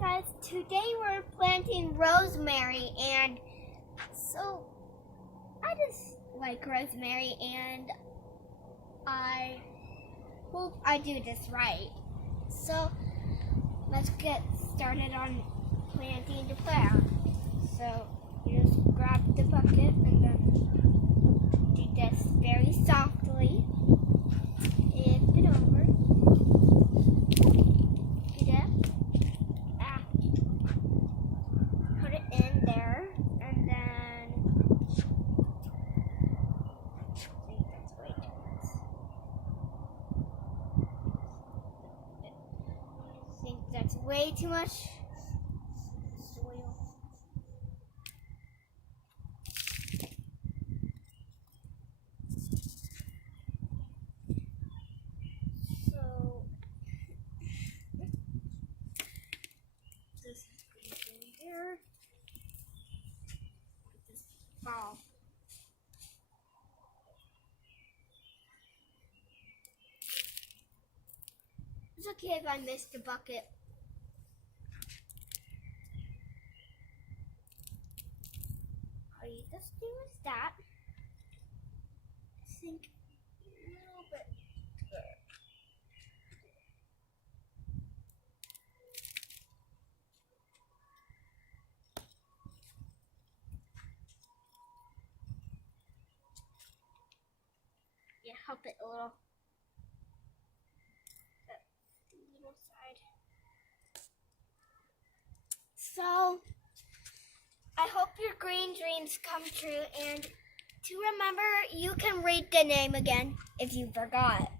Hi guys, today we're planting rosemary, and so I just like rosemary and I hope I do this right. So let's get started on planting the plant. So you just grab the bucket and then do this very softly. Flip it over. Do that. Put it in there, and then I think that's way too much soil. So this is going in here. This ball. It's okay if I miss the bucket. All you just do is that. Sink a little bit there. Yeah, help it a little. The little side. So, I hope your green dreams come true, and to remember, you can read the name again if you forgot.